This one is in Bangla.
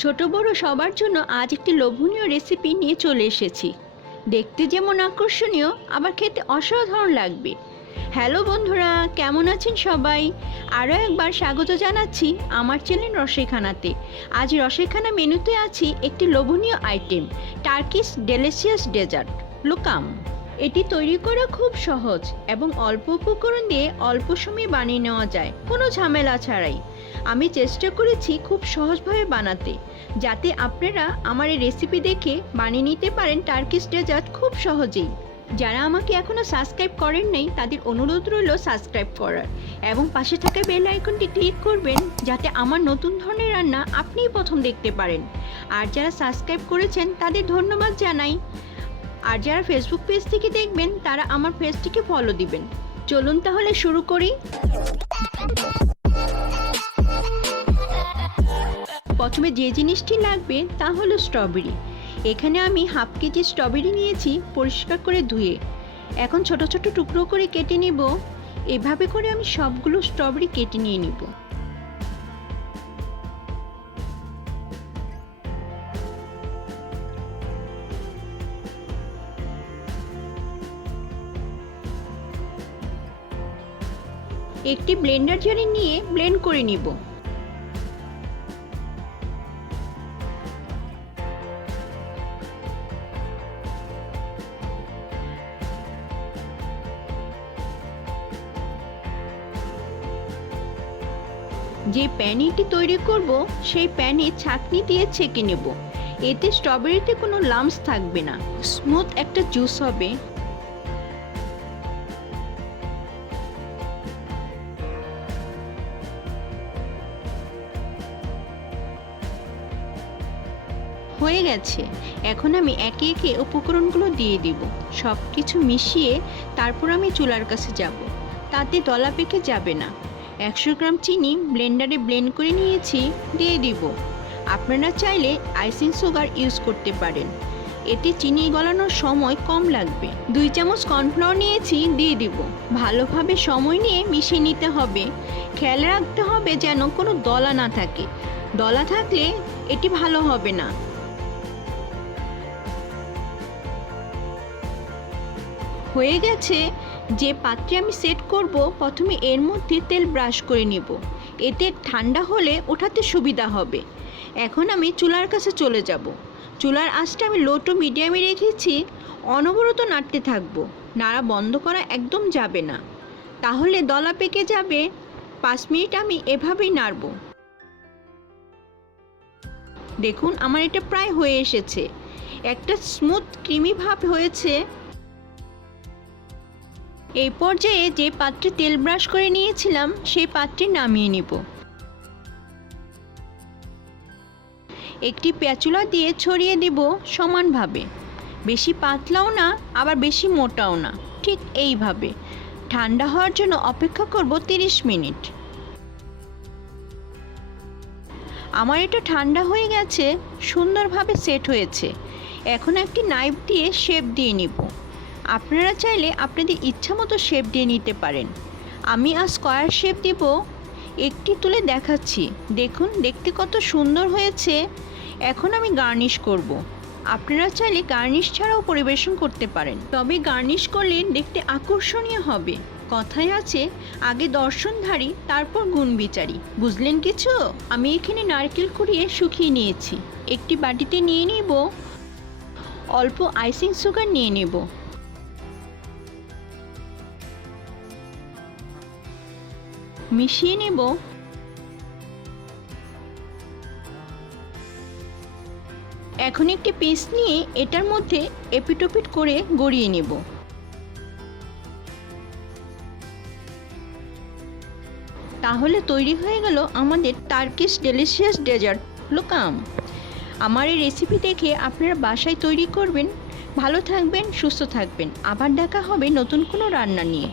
ছোট বড় সবার জন্য আজ একটি লোভনীয় রেসিপি নিয়ে চলে এসেছি। দেখতে যেমন আকর্ষণীয়, আবার খেতে অসাধারণ লাগবে। হ্যালো বন্ধুরা, কেমন আছেন সবাই? আরও একবার স্বাগত জানাচ্ছি আমার চ্যানেল রসইখানাতে। আজ রসইখানা মেনুতে আছি একটি লোভনীয় আইটেম, টার্কিশ ডেলিশিয়াস ডেজার্ট লুকাম। এটি তৈরি করা খুব সহজ এবং অল্প উপকরণ দিয়ে অল্প সময়ে বানিয়ে নেওয়া যায়, কোনো ঝামেলা ছাড়াই। আমি চেষ্টা করেছি খুব সহজভাবে বানাতে, যাতে আপনারা আমার এই রেসিপি দেখে বানিয়ে নিতে পারেন টার্কিশ ডেজার্ট খুব সহজেই। যারা আমাকে এখনও সাবস্ক্রাইব করেন নাই তাদের অনুরোধ রইল সাবস্ক্রাইব করার এবং পাশে থাকা বেল আইকনটি ক্লিক করবেন, যাতে আমার নতুন ধরনের রান্না আপনিই প্রথম দেখতে পারেন। আর যারা সাবস্ক্রাইব করেছেন তাদের ধন্যবাদ জানাই। আর যারা ফেসবুক পেজ থেকে দেখবেন তারা আমার পেজটিকে ফলো দিবেন। চলুন তাহলে শুরু করি। প্রথমে যে জিনিসটি লাগবে তা হলো স্ট্রবেরি। এখানে আমি হাফ কেজি স্ট্রবেরি নিয়েছি, পরিষ্কার করে ধুয়ে। এখন ছোট ছোট টুকরো করে কেটে নেব। এভাবে করে আমি সবগুলো স্ট্রবেরি কেটে নিয়ে নিব। একটি ব্লেন্ডার জারে নিয়ে ব্লেন্ড করে নিব। যে প্যানিটি তৈরি করব সেই প্যানে ছাঁকনি দিয়ে ছেঁকে নেব। এতে স্ট্রবেরিতে কোনো লাম্পস থাকবে না, স্মুথ একটা জুস হবে। হয়ে গেছে। এখন আমি একে একে উপকরণগুলো দিয়ে দিব। সব কিছু মিশিয়ে তারপর আমি চুলার কাছে যাব, তাতে দলা পেকে যাবে না। 100 গ্রাম চিনি ব্লেন্ডারে ব্লেন্ড করে নিয়েছি, দিয়ে দিব। আপনারা চাইলে আইসিং সুগার ইউজ করতে পারেন, এতে চিনি গলানোর সময় কম লাগবে। 2 চামচ কর্নফ্লাওয়ার নিয়েছি, দিয়ে দিব। ভালোভাবে সময় নিয়ে মিশিয়ে নিতে হবে। খেয়াল রাখতে হবে যেন কোনো দলা না থাকে, দলা থাকলে এটি ভালো হবে না। হয়ে গেছে। যে পাত্রে আমি সেট করব, প্রথমে এর মধ্যে তেল ব্রাশ করে নেব, এতে ঠান্ডা হলে ওঠাতে সুবিধা হবে। এখন আমি চুলার কাছে চলে যাব। চুলার আঁচটা আমি লো টু মিডিয়ামে রেখেছি। অনবরত নাড়তে থাকবো, নাড়া বন্ধ করা একদম যাবে না, তাহলে দলা পেকে যাবে। 5 মিনিট আমি এভাবেই নাড়ব। দেখুন আমার এটা প্রায় হয়ে এসেছে, একটা স্মুথ ক্রিমি ভাব হয়েছে। এই পর্যায়ে যে পাত্রে তেল ব্রাশ করে নিয়েছিলাম সেই পাত্রে নামিয়ে নিব। একটি স্প্যাচুলা দিয়ে ছড়িয়ে দেব সমানভাবে, বেশি পাতলাও না আবার বেশি মোটাও না, ঠিক এইভাবে। ঠান্ডা হওয়ার জন্য অপেক্ষা করব 30 মিনিট। আমার এটা ঠান্ডা হয়ে গেছে, সুন্দরভাবে সেট হয়েছে। এখন একটি নাইফ দিয়ে শেপ দিয়ে নিব। আপনারা চাইলে আপনাদের ইচ্ছা মতো শেপ দিয়ে নিতে পারেন। আমি আজ স্কয়ার শেপ দিব। একটি তুলে দেখাচ্ছি, দেখুন দেখতে কত সুন্দর হয়েছে। এখন আমি গার্নিশ করব। আপনারা চাইলে গার্নিশ ছাড়াও পরিবেশন করতে পারেন, তবে গার্নিশ করলে দেখতে আকর্ষণীয় হবে। কথায় আছে, আগে দর্শনধারী তারপর গুণ বিচারী। বুঝলেন কিছু? আমি এখানে নারকেল কুড়িয়ে শুকিয়ে নিয়েছি। একটি বাটিতে নিয়ে নেব। অল্প আইসিং সুগার নিয়ে নেব। মিশিয়ে নেব। এখন একটি পিস নিয়ে এটার মধ্যে এপিটোপিট করে গড়িয়ে নেব। তাহলে তৈরি হয়ে গেল আমাদের টার্কিশ ডেলিশিয়াস ডেজার্ট লুকাম। আমার এই রেসিপি দেখে আপনারা বাসায় তৈরি করবেন। ভালো থাকবেন, সুস্থ থাকবেন। আবার দেখা হবে নতুন কোনো রান্না নিয়ে।